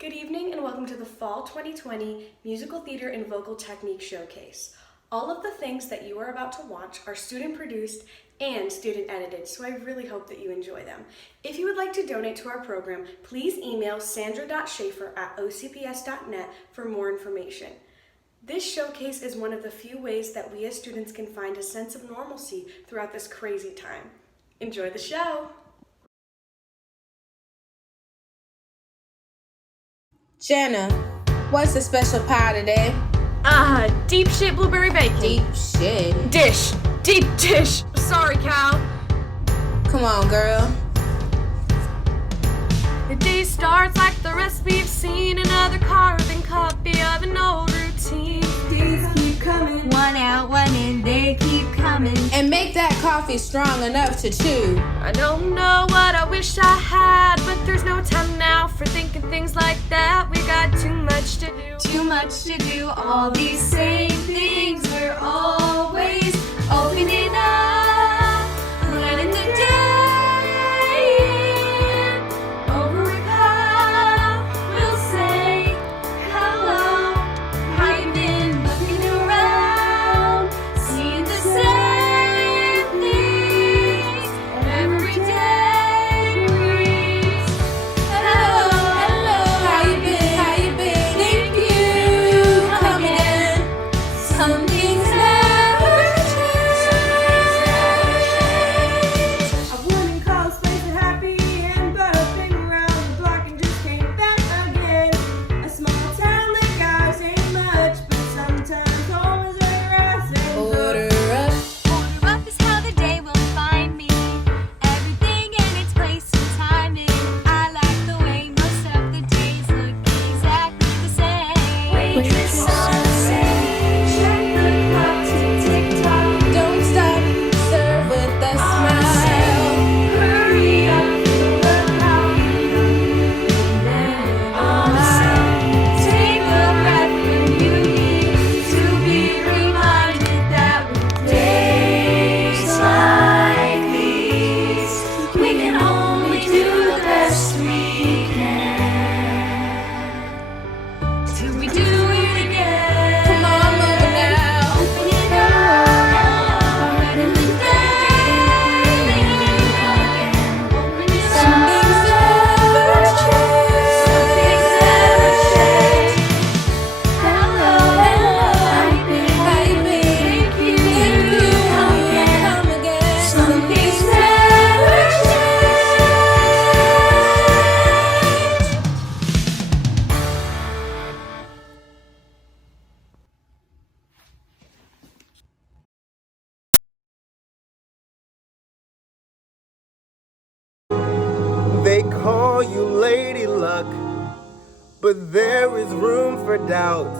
Good evening and welcome to the Fall 2020 Musical Theater and Vocal Technique Showcase. All of the things that you are about to watch are student produced and student edited, so I really hope that you enjoy them. If you would like to donate to our program, please email sandra.schaefer@ocps.net for more information. This showcase is one of the few ways that we as students can find a sense of normalcy throughout this crazy time. Enjoy the show! Jenna, what's the special pie today? Deep shit blueberry bacon. Deep shit. Dish. Deep dish. Sorry, Cal. Come on, girl. The day starts like the rest we've seen. Another carbon copy of an old routine. Days keep coming, one out, one in, they keep coming. And make that coffee strong enough to chew. I don't know what I wish I had, but there's no time now for thinking things like that. We got too much to do. Too much to do, all these same things. We're always opening up, letting the day in. Over a cup, we'll say hello. How you been? Looking around, seeing the same things every day brings. Hello, hello, How you been? How you been? Thank you. Come in. Some things never change. I wouldn't call this place a happy end, but I've been around the block and just came back again. A small town like ours ain't much, but sometimes home is where I say Order up. Order up is how the day will find me. Everything in its place and timing. I like the way most of the days look exactly the same. Waitress on stage, check the clock to tick tock. Don't stop. Serve with a smile. Hurry up, fill the cup. Take a breath when you need to be reminded that with days like these, we can only do the best we can. Till we do it again. Come on, move it now. Open it up, letting the day again. Open it Some things never change. Some things never change. Hello, hello, how you been? How you been? Thank you, Thank you. come again. Come again. Some things never change. They call you Lady Luck, but there is room for doubt.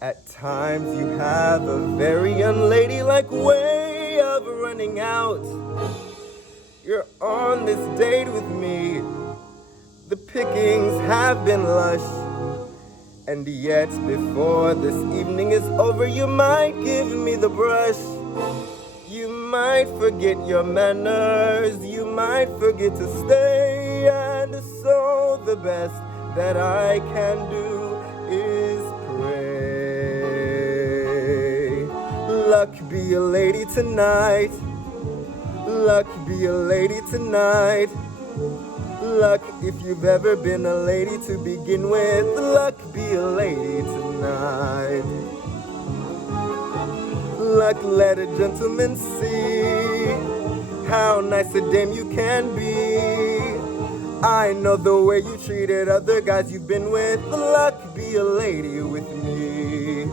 At times you have a very unladylike way of running out. You're on this date with me, the pickings have been lush. And yet before this evening is over, you might give me the brush. You might forget your manners, you might forget to stay, and so the best that I can do is pray. Luck be a lady tonight, luck be a lady tonight. Luck if you've ever been a lady to begin with, luck be a lady tonight. Luck, let a gentleman see how nice a dame you can be. I know the way you treated other guys you've been with. Luck, be a lady with me.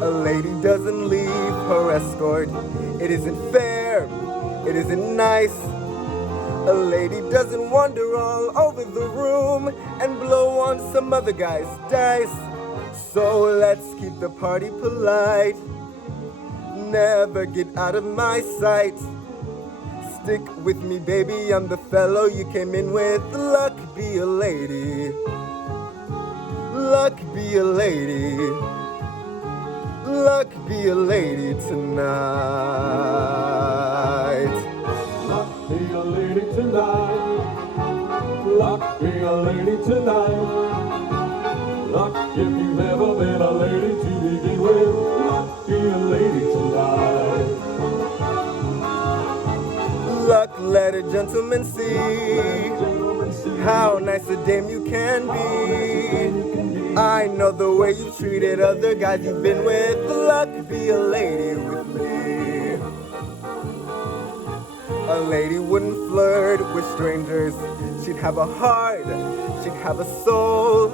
A lady doesn't leave her escort. It isn't fair, it isn't nice. A lady doesn't wander all over the room and blow on some other guy's dice. So let's keep the party polite. Never get out of my sight. Stick with me, baby, I'm the fellow you came in with. Luck be a lady. Luck be a lady. Luck be a lady tonight. Luck be a lady tonight. Luck be a lady tonight. Luck, if you've ever been a lady to begin with, luck, be a lady tonight. Luck, let a gentleman see how nice a dame you can be. I know the way you treated other guys you've been with. Luck, be a lady with me. A lady wouldn't flirt with strangers. She'd have a heart, she'd have a soul.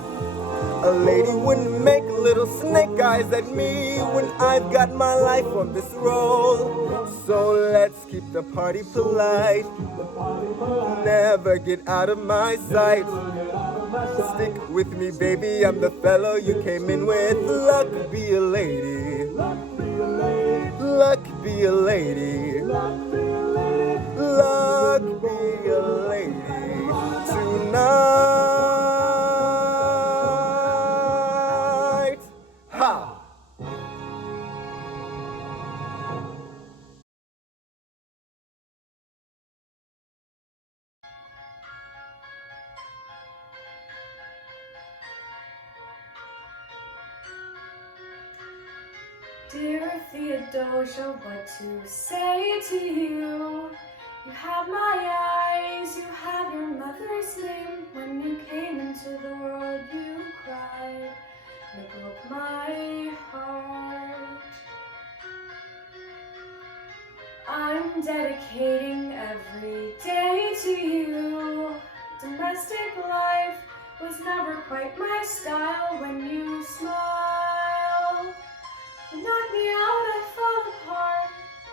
A lady wouldn't make little snake eyes at me when I've got my life on this roll. So let's keep the party polite. Never get out of my sight. Stick with me, baby, I'm the fellow you came in with. Luck, be a lady. Luck, be a lady. Luck, be a lady tonight. Ha! Dear Theodosia, what to say to you? You have my eyes, you have your mother's name. When you came into the world, you cried, and it broke my heart. I'm dedicating every day to you. Domestic life was never quite my style. When you smile, you knocked me out, I fell apart,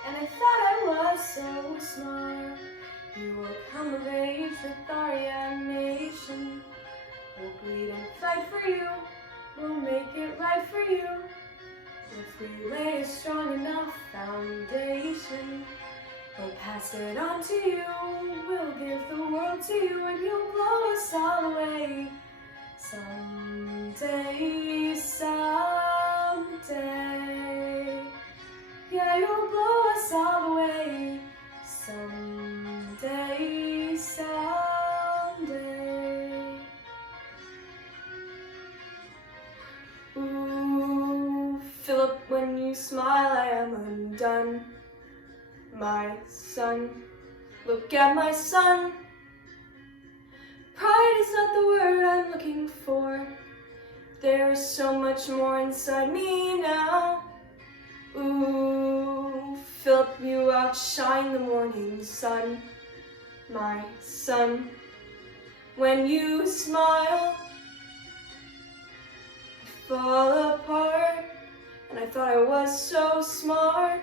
and I thought I was so smart. You will come of age with our young nation. We'll bleed and fight for you, we'll make it right for you. If we lay a strong enough foundation, we'll pass it on to you. We'll give the world to you, and you'll blow us all away. Someday, someday. Yeah, you'll blow us all away. Someday, someday. Ooh, Philip, when you smile, I am undone. My son, look at my son. Pride is not the word I'm looking for. There is so much more inside me now. Ooh, Philip, you outshine the morning sun. My son, when you smile, I fall apart, and I thought I was so smart.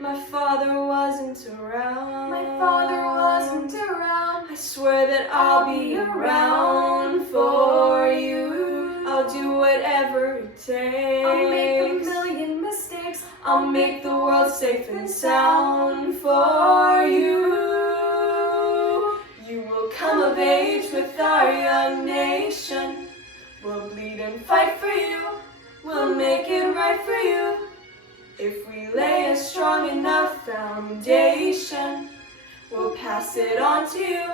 My father wasn't around. My father wasn't around. I swear that I'll be around for you. I'll do whatever it takes. I'll make a million mistakes. I'll make the world safe and sound for you. You will come of age with our young nation. We'll bleed and fight for you. We'll make it right for you. If we lay a strong enough foundation, we'll pass it on to you.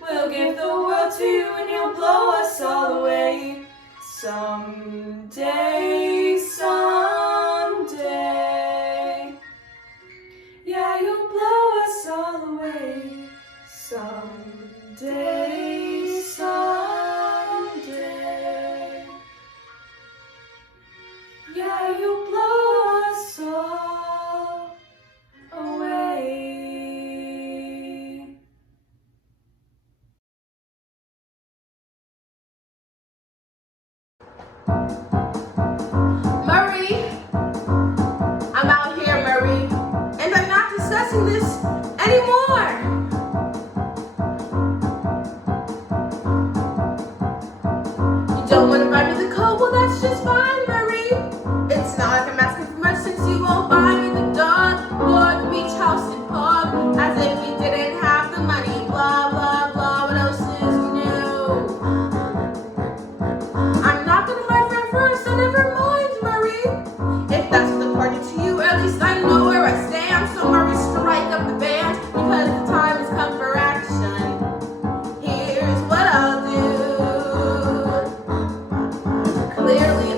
We'll give the world to you, and you'll blow us all away. Someday, someday. Yeah, you'll blow us all away. Someday, someday. Yeah, you'll blow us all away. Murray, I'm out here, Murray, and I'm not discussing this anymore. You don't want to buy me the coat? Well, that's just fine, Murray. It's not like I'm asking for much since you won't buy me the dog or the beach house and pub, as if you didn't have the money. Blah, blah, blah. What else is new? I'm not gonna buy friend first, so never mind, Murray. If that's the party to you, at least I know where I stand. So Murray, strike up the band, because the time has come for action. Here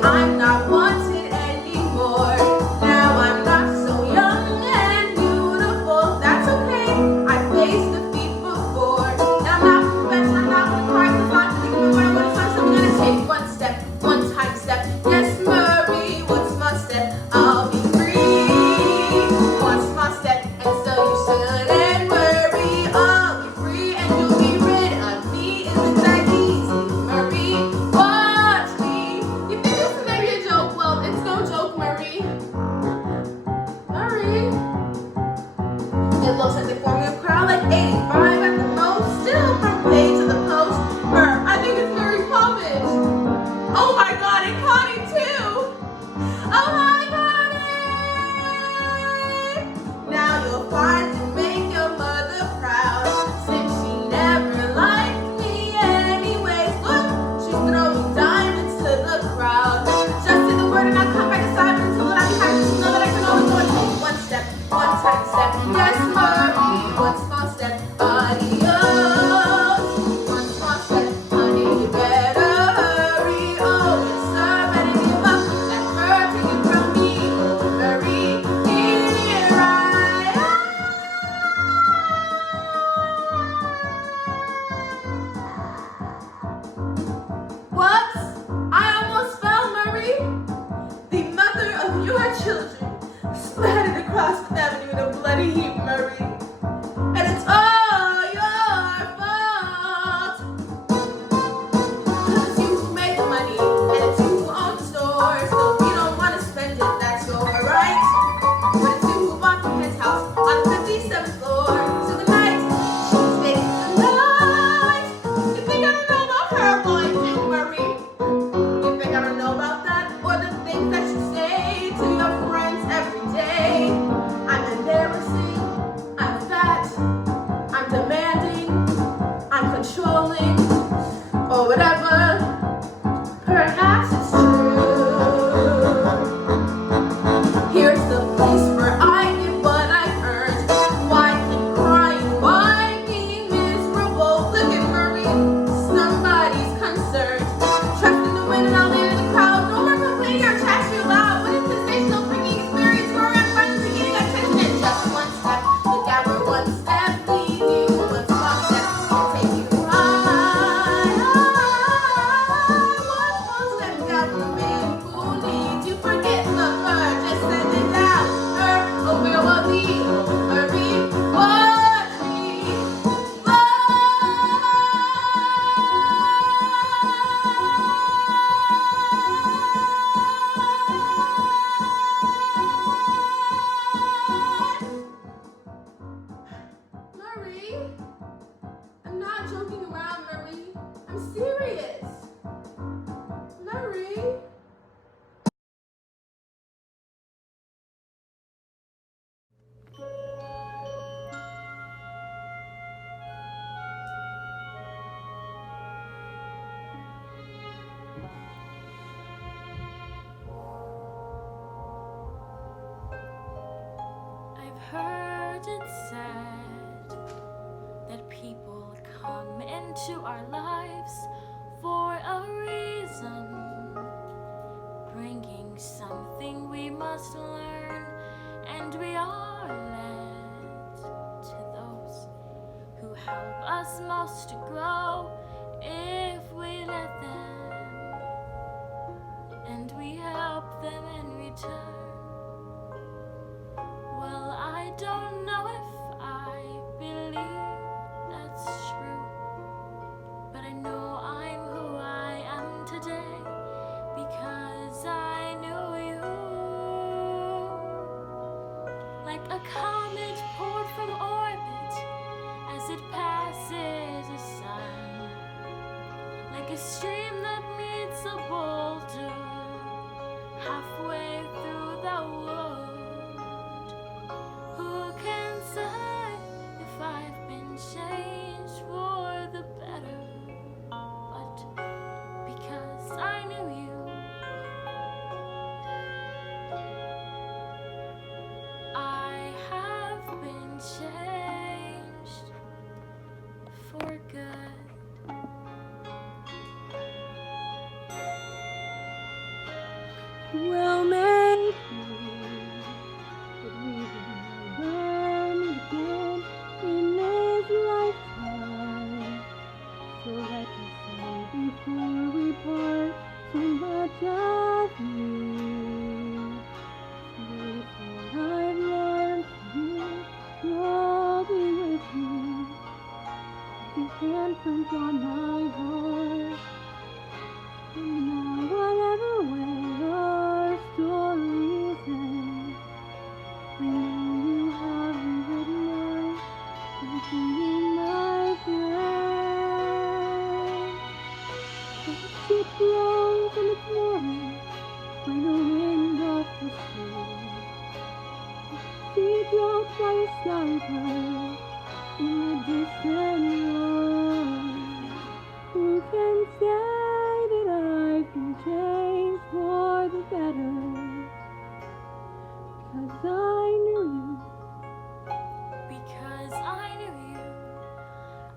I'm not wanted anymore. Now I'm not so young and beautiful. That's okay, I faced defeat before. Now I'm not gonna bench, I'm not gonna cry, 'cause I'm thinking what I wanna try, so I'm gonna take one step, one tiny step. Yes, Marie, what's my step? I'll be free. One small step, and so you shouldn't worry. I'll be free, and you'll be rid of me. Isn't that easy, Marie? Watch me. You think this is maybe a joke? Well, it's no joke, Marie. Marie. It looks like they formed a crowd like 85 at the most. Still from page to the post. I think it's Mary Poppins. Oh my God, and Connie too. Oh my God. Now you'll finally make your mother proud, since she never liked me anyways. Look, she's throwing diamonds to the crowd. Just say the word and I'll come back inside until I be happy to know that I can always go and take one step, one tiny step. Yes, Marie, one small step. Adios. One small step, honey, you better hurry. Oh, yes, sir, better give up that bird, take it from me. Marie, here I am. What? I almost fell, Marie. The mother of your children splattered across Fifth Avenue in a bloody heap, Marie. And it's all your fault. 'Cause it's you who made the money, and it's you who own the store. So if you don't want to spend it, that's your right. But it's you who bought the penthouse on the 57th floor. So the night, she's taking the night. You think I don't know about her? Well, I do, Marie. You think I don't know about that? Or the things that you say to your friends every day? I'm embarrassing, I'm fat, I'm demanding, I'm controlling, or whatever. Perhaps it's true. Here's the place where I get what I've earned. Why keep crying? Why be miserable? Look at Marie, somebody's concerned. Trust in the wind and I'll land in the crowd. No more complaining or chatting too loud. What is this sensational freaking experience where I'm finally getting attention? And just one step, look out where one step leads you. One small step will take you high. One small step down from the man who needs you. Forget the bird, just send it down. Oh, where will be? Marie, watch me fly. Marie, I'm not joking around, Marie. I'm serious. Marie. I've heard it said that people come into our lives for a reason, bringing something we must learn, and we are led to those who help us most to grow if we let them, and we help them in return. Well, I don't know if I believe that's true, but I know I'm who I am today because I knew you. Like a comet pulled from orbit as it passes a sun, like a stream that meets a boulder halfway through the wood. Who can say if I've been changed for the better? But because I knew you, I have been changed for good. will make me. But we will never meet again in this lifetime. So let me say before we part, so much of you. With what I've learned from you, you'll be with me. Your handprints on my heart. And now whatever way our stories end, I know you have rewritten mine, and be my friend. The ship rolls on its water by the wind of the sea. Sea drops by a sky pearl in the distant road. Who can say that I've been changed for the better? 'Cause I knew you. Because I knew you,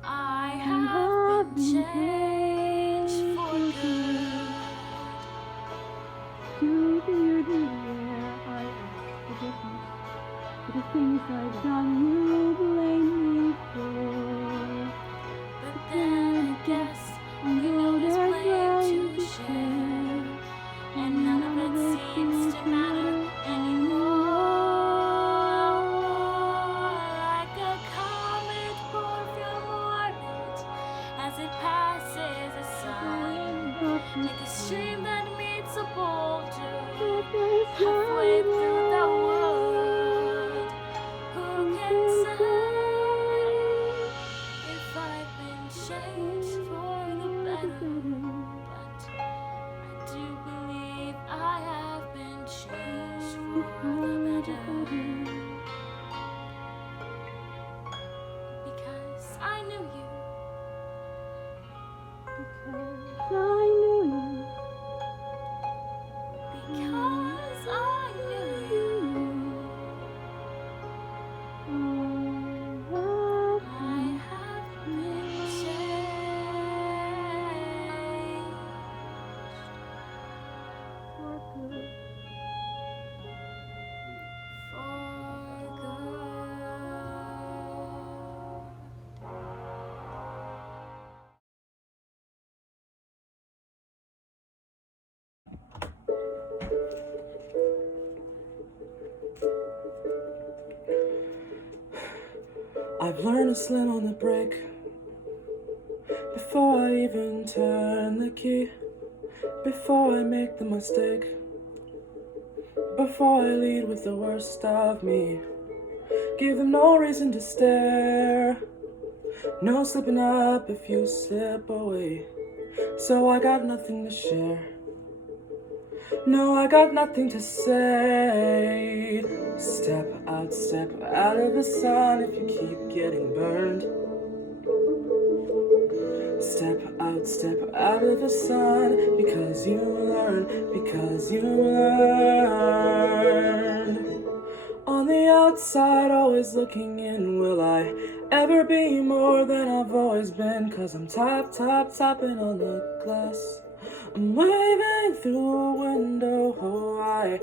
I have been changed for good. To hear the air, I ask forgiveness for the things I've done you blame me for. But then I guess we know there's plenty to share, and none of it seems to matter anymore. Like a comet from orbit as it passes a sign, like a stream that meets a boulder halfway through the world. Who can say if I've been changed for the better? But I do believe I have been changed for the better. Because I knew you. Because I knew you. Because I knew you. I have been changed For good. for good. I've learned to slam on the brake before I even turn the key, before I make the mistake, before I lead with the worst of me. Give them no reason to stare, no slipping up if you slip away. So I got nothing to share. No, I got nothing to say. Step out of the sun if you keep getting burned. Step out of the sun because you learn, On the outside, always looking in, will I ever be more than I've always been? 'Cause I'm tapping on the glass. I'm waving through a window, I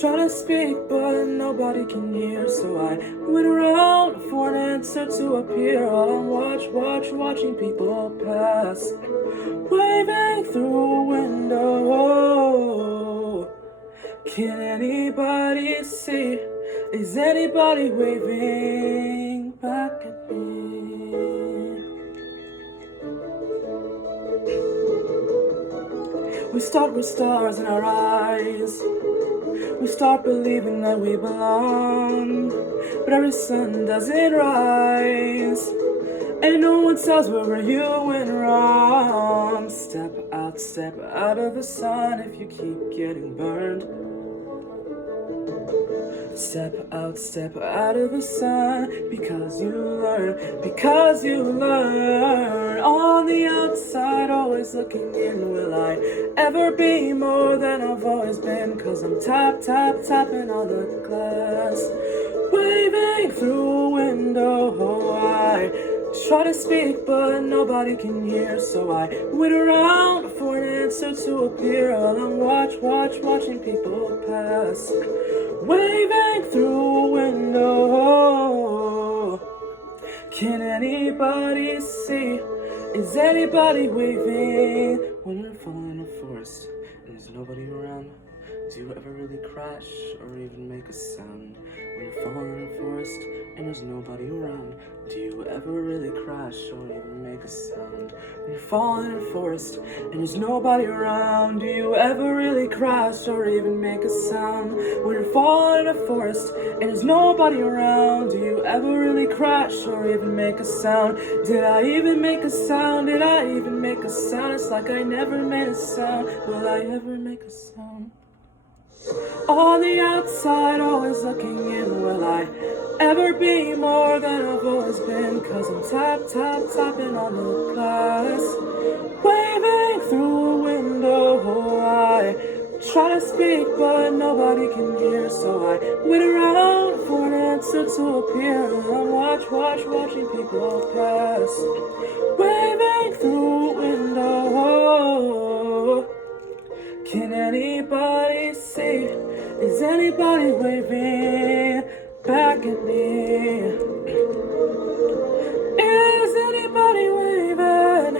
try to speak but nobody can hear. So I went around for an answer to appear while I'm watching people pass. Waving through a window, can anybody see? Is anybody waving back at me? We start with stars in our eyes. We start believing that we belong. But every sun doesn't rise, and no one says where you went wrong. Step out of the sun if you keep getting burned. Step out of the sun because you learn. On the outside, always looking in, will I ever be more than I've always been? 'Cause I'm tapping on the glass. Waving through a window, I Try to speak, but nobody can hear. So I wait around for an answer to appear. While I'm watching people pass, waving through a window. Can anybody see? Is anybody waving? When you're falling in a forest and there's nobody around, do you ever really crash or even make a sound? When you're falling in a forest and there's nobody around, do you ever really crash or even make a sound? When you're falling in a forest and there's nobody around, do you ever really crash or even make a sound? When you're falling in a forest and there's nobody around, do you ever really crash or even make a sound? Did I even make a sound? Did I even make a sound? It's like I never made a sound. Will I ever make a sound? On the outside, always looking in. Will I ever be more than I've always been? 'Cause I'm tapping on the glass, waving through a window. I try to speak, but nobody can hear. So I wait around for an answer to appear. I'm watching people pass, waving through a window. Can anybody see? Is anybody waving back at me? Is anybody waving?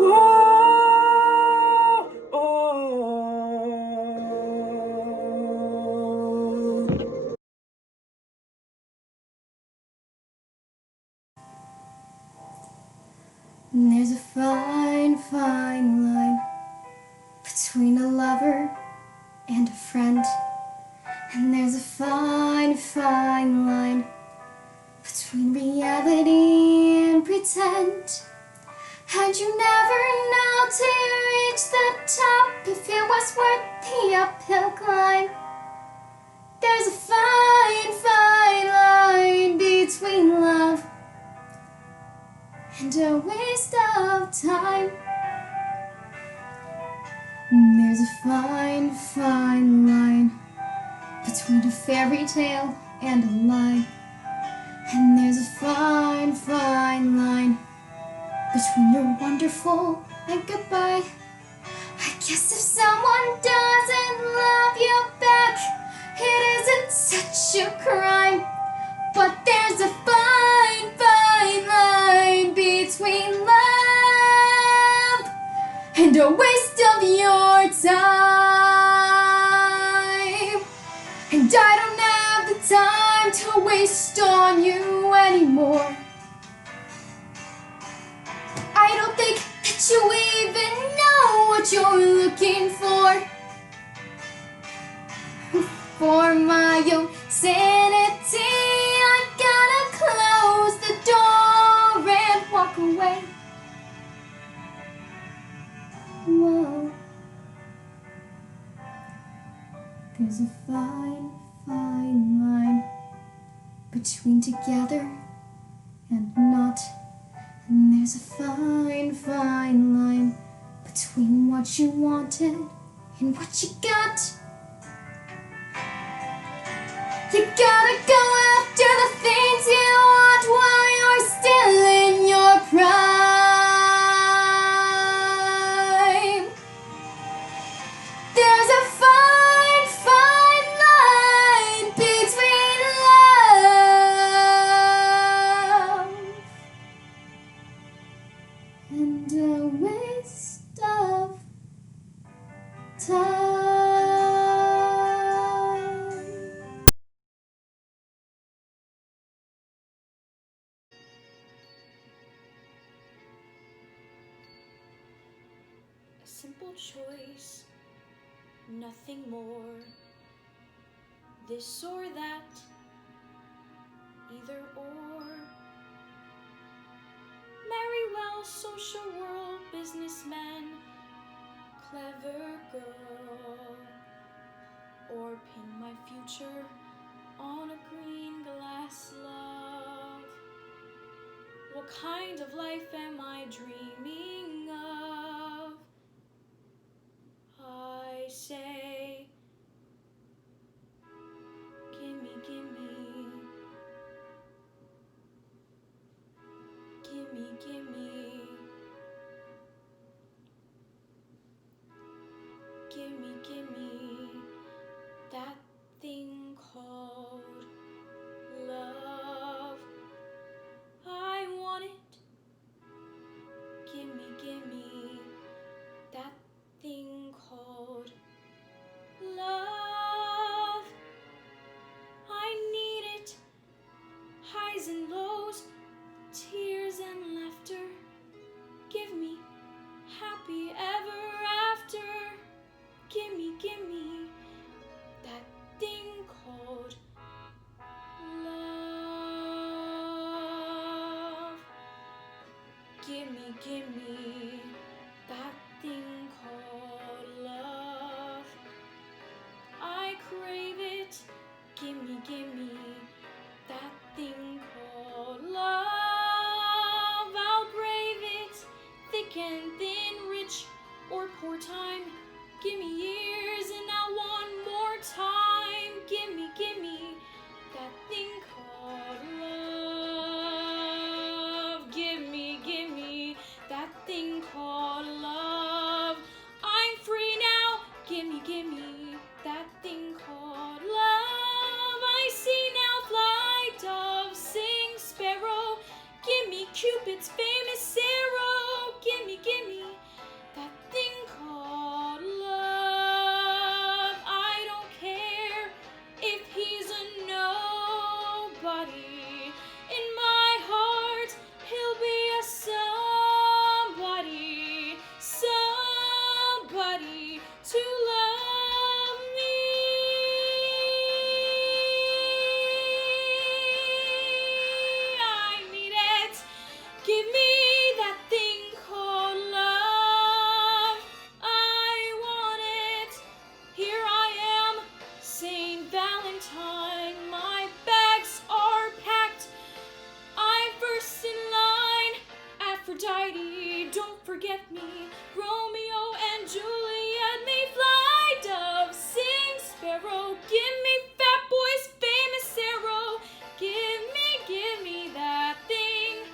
Whoa, oh. And there's a fine, fine line between a lover and a friend. And there's a fine, fine line between reality and pretend. And you never know till you reach the top if it was worth the uphill climb. There's a fine, fine line between love and a waste of time. And there's a fine, fine line between a fairy tale and a lie. And there's a fine, fine line between you're wonderful and goodbye. I guess if someone doesn't love you back, it isn't such a crime. But there's a fine, fine line between love and a waste of your time. And I don't have the time to waste on you anymore. I don't think that you even know what you're looking for. For my own sanity, I gotta close the door and walk away. Whoa. There's a fine, fine line between together and not. And there's a fine, fine line between what you wanted and what you got. You gotta go after the things you want while you're still in your prime. There's a fine, fine line between love and a waste of time. A simple choice, nothing more. This or that, either or. Marry well, social world, businessman, clever girl. Or pin my future on a green glass love. What kind of life am I dreaming of? I say, gimme, gimme, gimme that thing called love. I crave it, gimme that thing called love. I'll brave it, thick and thin, rich or poor time. Gimme years and now one more time. Gimme that thing called love. Gimme that thing called love. I'm free now. Gimme that thing called love. I see now fly dove, sing sparrow. Gimme Cupid's famous arrow. Gimme that thing called love. I don't care if he's a nobody. In my heart, he'll be a somebody to love me. I need it. Give me that thing called love. I want it. Here I am, Saint Valentine. My bags are packed. I'm first in line. Aphrodite, don't forget me. Romeo and Juliet, may fly dove, sing sparrow. Give me Fat Boy's famous arrow. Give me that thing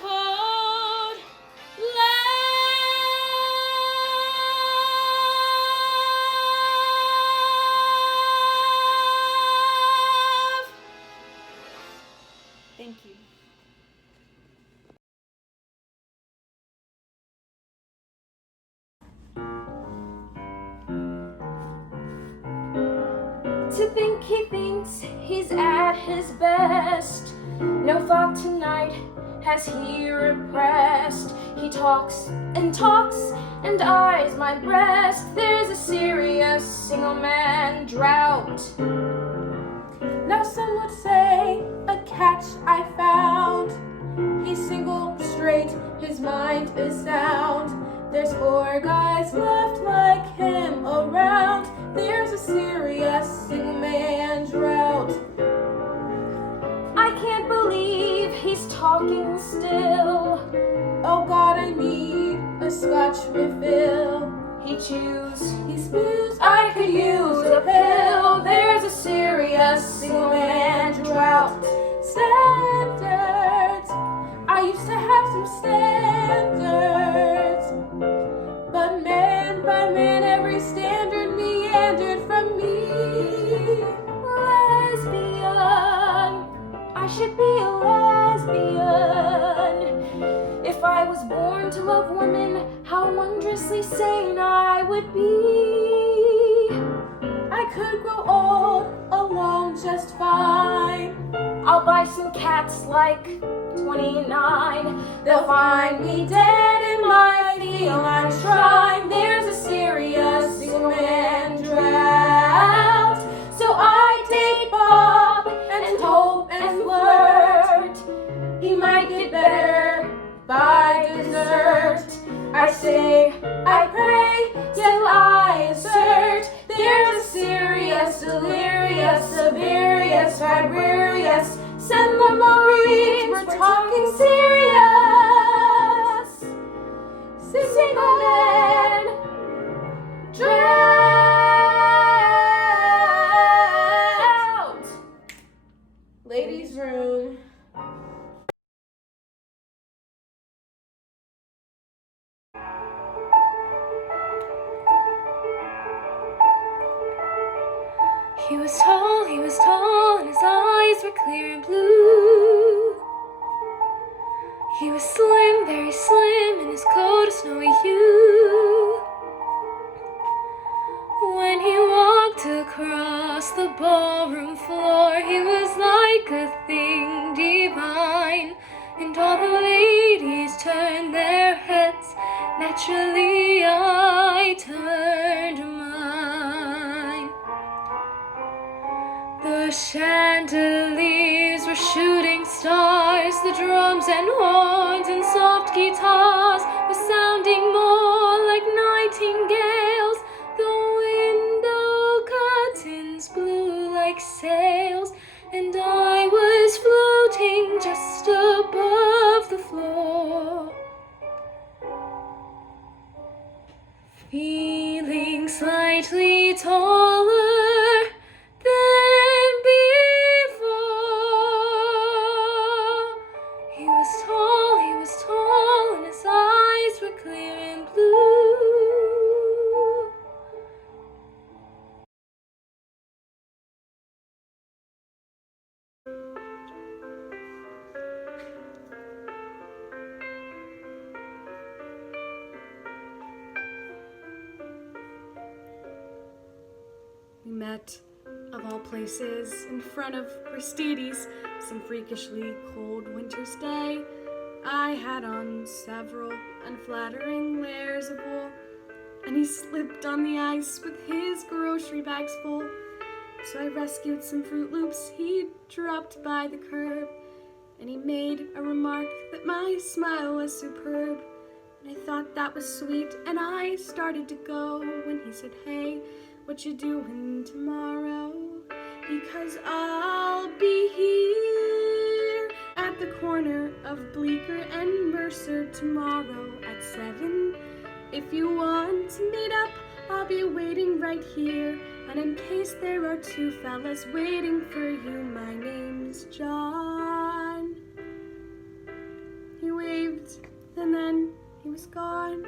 called love. Thank you. To think he thinks he's at his best. No thought tonight has he repressed. He talks and eyes my breast. There's a serious single man drought. Now some would say a catch I found. He's single, straight, his mind is sound. There's 4 guys left like him around. There's a serious single man drought. I can't believe he's talking still. Oh God, I need a Scotch refill. He chews, He spews, I could use a pill. There's a serious single man drought. Standards, I used to have some standards, but man by man every standard meandered from me. Lesbian, I should be a lesbian. If I was born to love women, how wondrously sane I would be. I could grow old alone just fine. I'll buy some cats like 29. They'll find me dead in my feline shrine. There's a serious single man drought. So I date Bob and hope and flirt. He might get better by dessert. I say, I pray, till I assert. There's a serious, delirious, severious, vibrarious, send the Marines, we're talking serious. Single man drought. Ladies' room. He was tall, and his eyes were clear and blue. He was slim, very slim, in his coat of snowy hue. When he walked across the ballroom floor, he was like a thing divine, and all the ladies turned their heads. Naturally, I turned mine. The chandeliers were shooting stars, the drums and horns and soft guitars were sounding more like nightingales. The window curtains blew like sails, and I was floating just above the floor, feeling slightly taller than before. He was tall, and his eyes were clear and blue. We met, of all places, in front of Aristides, some freakishly cold winter's day. I had on several unflattering layers of wool, and he slipped on the ice with his grocery bags full. So I rescued some Fruit Loops he'd dropped by the curb, and he made a remark that my smile was superb. And I thought that was sweet, and I started to go when he said, "Hey, what you doing tomorrow? Because I'll be here at the corner of Bleecker and Mercer tomorrow at 7. If you want to meet up, I'll be waiting right here. And in case there are two fellas waiting for you, my name's John." He waved, and then he was gone.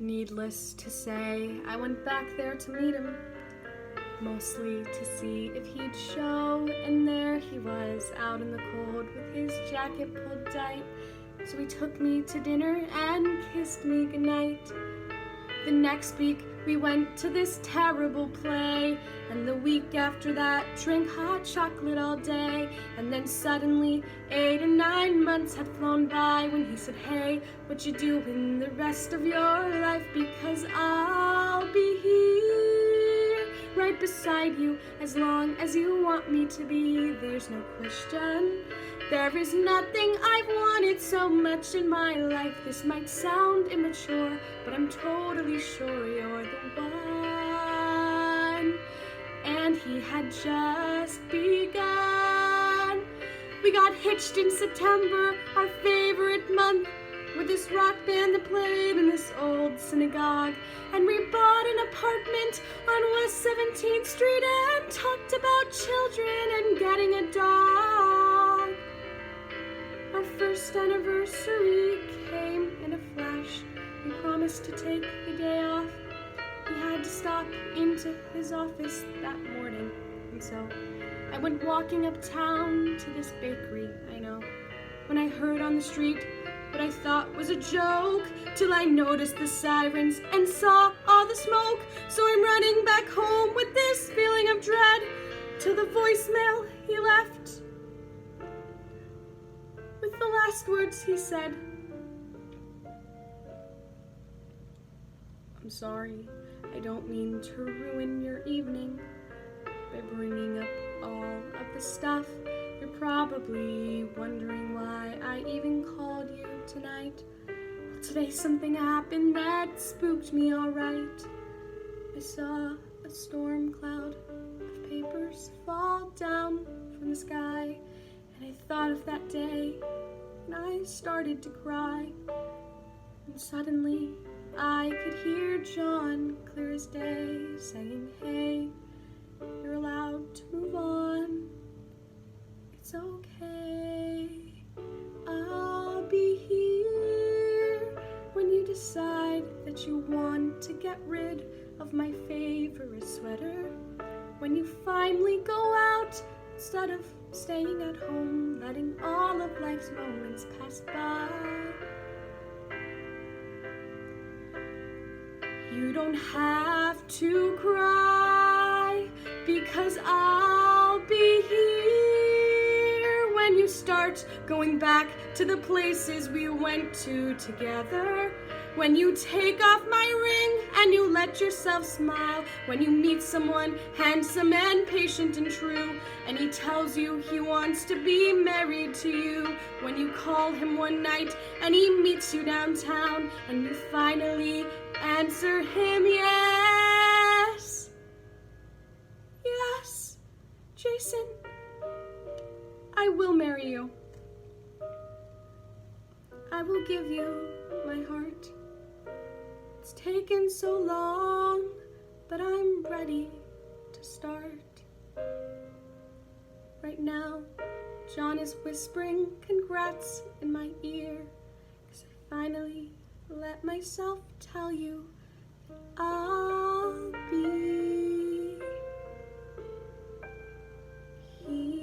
Needless to say, I went back there to meet him, mostly to see if he'd show, and there he was, out in the cold with his jacket pulled tight. So he took me to dinner and kissed me goodnight. The next week we went to this terrible play, and the week after that drank hot chocolate all day. And then suddenly 8 or 9 months had flown by when he said, "Hey, what you doing the rest of your life? Because I'll be here right beside you as long as you want me to be. There's no question. There is nothing I've wanted so much in my life. This might sound immature, but I'm totally sure you're the one." And he had just begun. We got hitched in September, our favorite month, with this rock band that played in this old synagogue. And we bought an apartment on West 17th Street and talked about children and getting a dog. Our first anniversary came in a flash. We promised to take the day off. He had to stop into his office that morning, and so I went walking uptown to this bakery, I know, when I heard on the street what I thought was a joke, till I noticed the sirens and saw all the smoke. So I'm running back home with this feeling of dread, till the voicemail he left, with the last words he said, "I'm sorry, I don't mean to ruin your evening by bringing up all of the stuff. You're probably wondering why I even called you tonight. Well, today something happened that spooked me alright. I saw a storm cloud of papers fall down from the sky, and I thought of that day, and I started to cry. And suddenly I could hear John clear as day saying, 'Hey, you're allowed to move on. It's okay. I'll be here when you decide that you want to get rid of my favorite sweater. When you finally go out instead of staying at home, letting all of life's moments pass by. You don't have to cry, because I'll be here when you start going back to the places we went to together. When you take off my ring and you let yourself smile, when you meet someone handsome and patient and true, and he tells you he wants to be married to you, when you call him one night and he meets you downtown, and you finally answer him yes. Yes, Jason, I will marry you. I will give you my heart. It's taken so long, but I'm ready to start. Right now, John is whispering congrats in my ear, 'cause I finally let myself tell you I'll be here.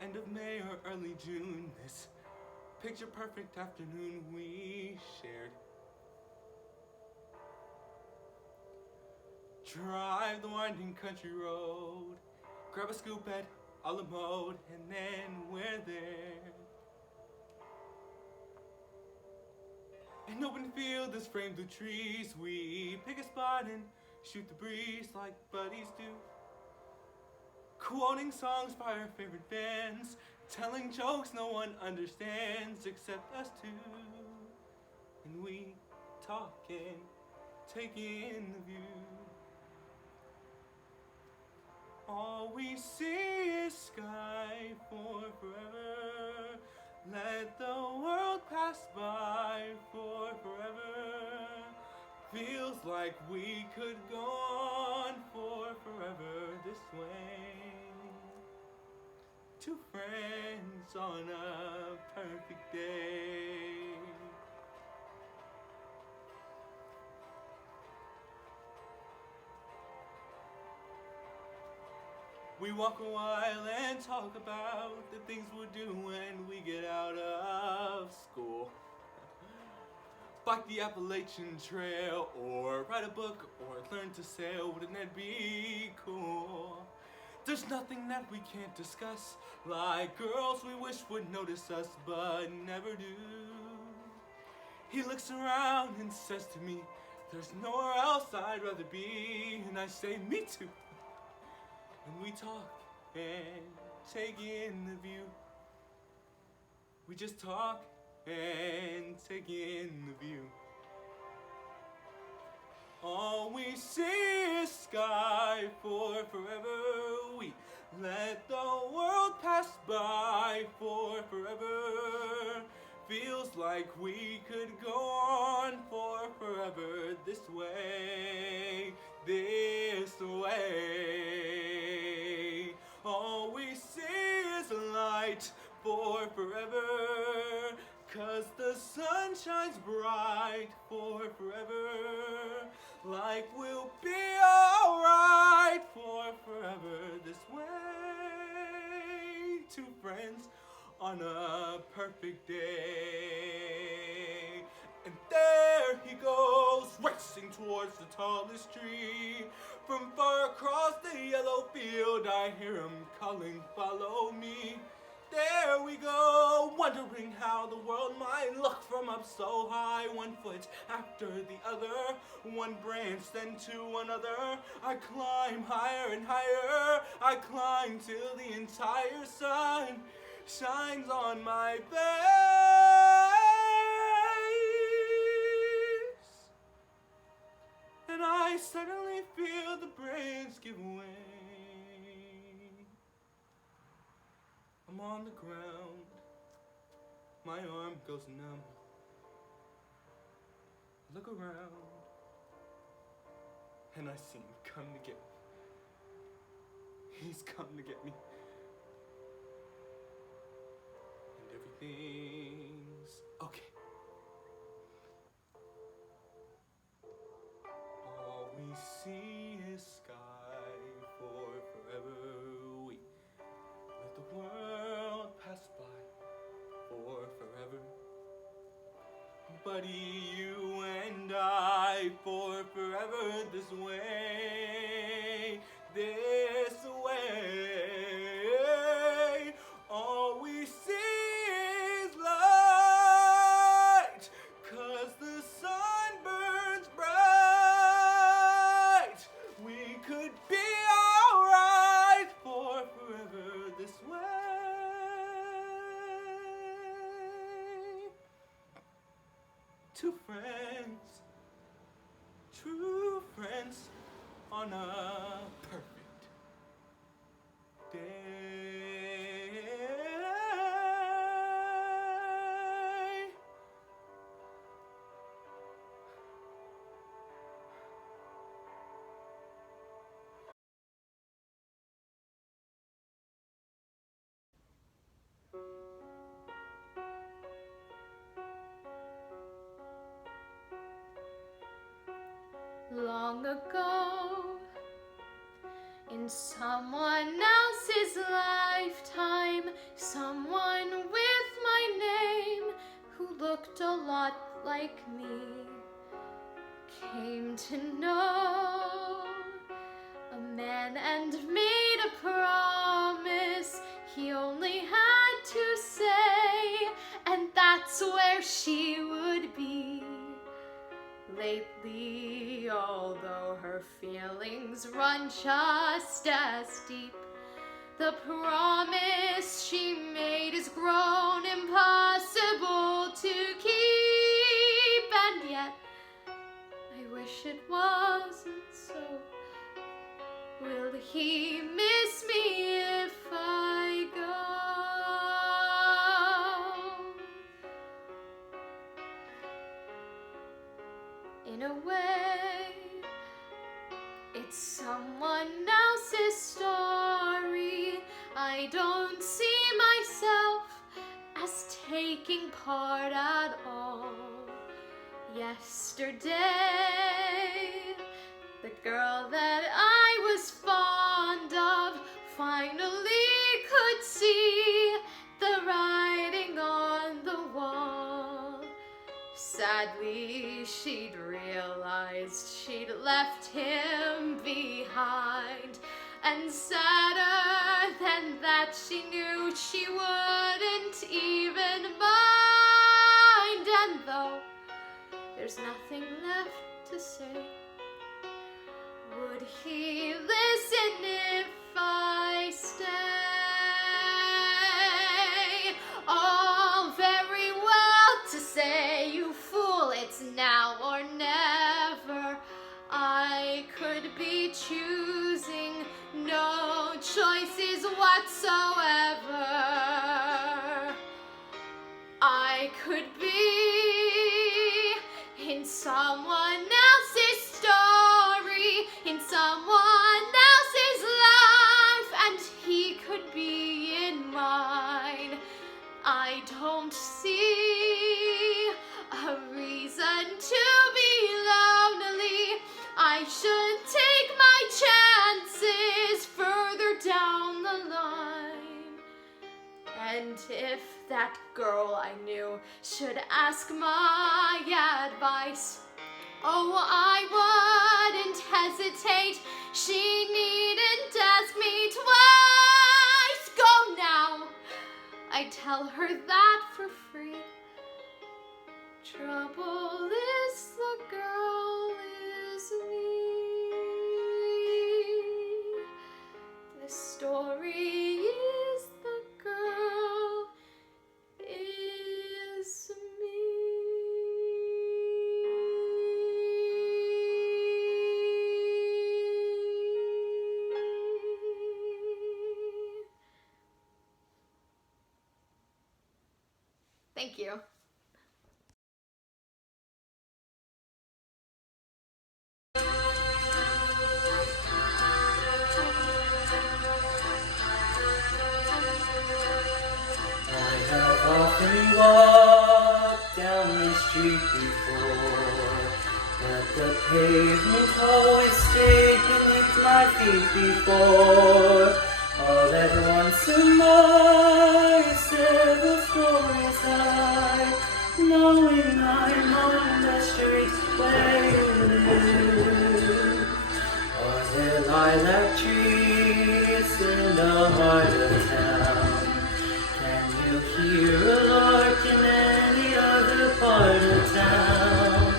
End of May or early June, this picture perfect afternoon we shared. Drive the winding country road, grab a scoop at a la mode, and then we're there. An open field that's framed with trees, we pick a spot and shoot the breeze like buddies do. Quoting songs by our favorite bands, telling jokes no one understands except us two. And we talk and take in the view. All we see is sky for forever. Let the world pass by for forever. Feels like we could go on for forever this way. Two friends on a perfect day. We walk a while and talk about the things we'll do when we get out of school. Bike the Appalachian Trail, or write a book, or learn to sail. Wouldn't that be cool? There's nothing that we can't discuss, like girls we wish would notice us, but never do. He looks around and says to me, there's nowhere else I'd rather be, and I say, me too. And we talk and take in the view. We just talk and take in the view. All we see is sky for forever. We let the world pass by for forever. Feels like we could go on for forever this way, this way. All we see is light for forever, 'cause the sun shines bright for forever. Like we'll be alright for forever this way. Two friends on a perfect day. And there he goes, racing towards the tallest tree. From far across the yellow field, I hear him calling, follow me. There we go, wondering how the world might look from up so high. One foot after the other, one branch then to another. I climb higher and higher, I climb till the entire sun shines on my face. And I suddenly feel the branch give way. I'm on the ground, my arm goes numb. Look around, and I see him come to get me. He's come to get me. And everything's okay. All we see is sky buddy, you and I, for forever this way, this way. All we see is light, 'cause the sun burns bright. We could be alright for forever this way. Two friends, true friends on a perfect day. Long ago, in someone else's lifetime, someone with my name who looked a lot like me came to know a man and made a promise he only had to say, and that's where she would be. Lately, although her feelings run just as deep, the promise she made has grown impossible to keep, and yet I wish it wasn't so. Will he miss me if I go? In a way, it's someone else's story. I don't see myself as taking part at all. Yesterday, the girl that I was fond of finally could see the writing on the wall. Sadly, she'd realized she'd left him behind, and sadder than that, she knew she wouldn't even mind. And though there's nothing left to say, would he listen if I stay? All very well to say, you fool, it's now or never. I could be choosing no choices whatsoever. I could be in someone else's story, in someone else's life, and he could be in mine. I don't see a reason to be lonely. I should take my chances further down the line. And if that girl I knew should ask my advice, oh, I wouldn't hesitate. She needn't ask me twice. Go now, I tell her that for free. Trouble is the girl is me. The story is the girl is me. Thank you. Often walked down the street before, but the pavement always stayed beneath my feet before. All at once in my several stories high, knowing I'm on the street where you live. Are there lilac trees in the heart of town? Can you hear a lark in any other part of town?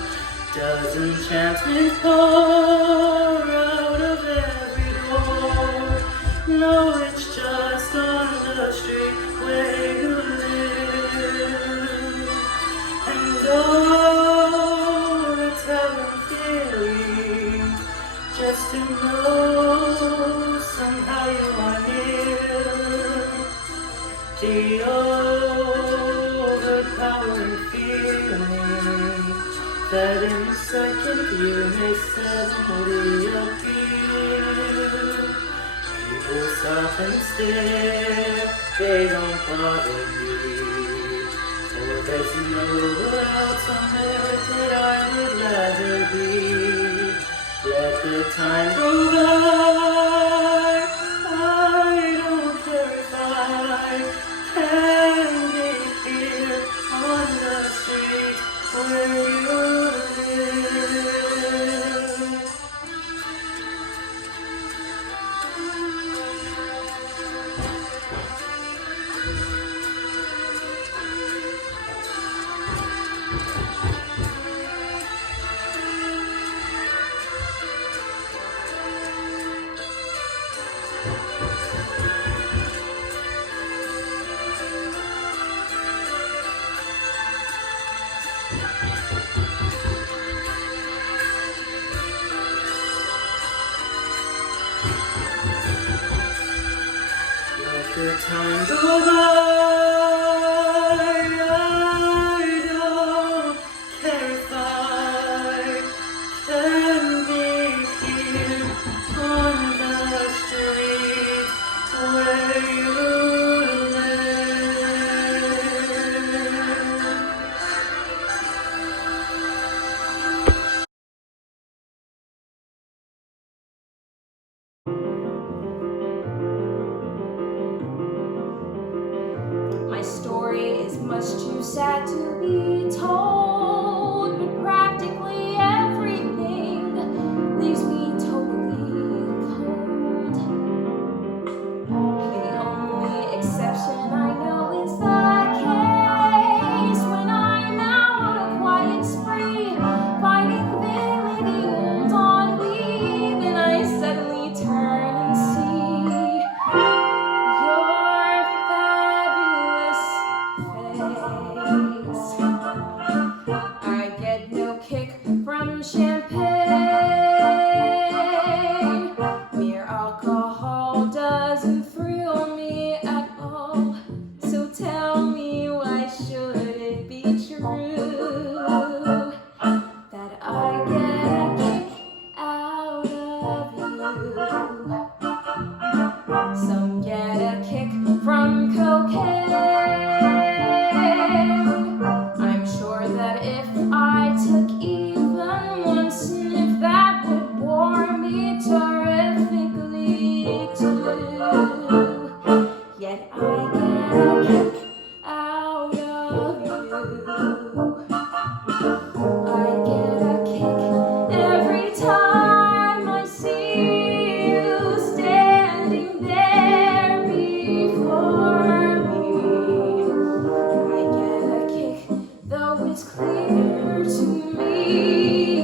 Does enchantment pour out of every door? No, it's just on the street where you live. And oh, it's heaven feeling just to know somehow you are near. The overpowering feeling that in a second you may suddenly appear. People stop and stare, they don't bother me, for there's nowhere else on earth that I would rather be. Let the time go by, I don't care if I can be here on the street where you live. Let the time go by, I don't care if I can be here on the street where you My story is much too sad to be told, but practically everything leaves me totally cold. The only exception I know is the case when I'm out on a quiet spree, finding the old ennui. Then I suddenly turn and see your fabulous face. I get no kick from champagne. Mere alcohol doesn't thrill me at all. So tell me, why should it be true that I get a kick out of you? Some get a kick from cocaine. I'm sure that if I took even one sniff, that would bore me terrifically too. Yet I get a kick out of you. I get a kick every time I see you standing there before me. I get a kick, though it's clear to me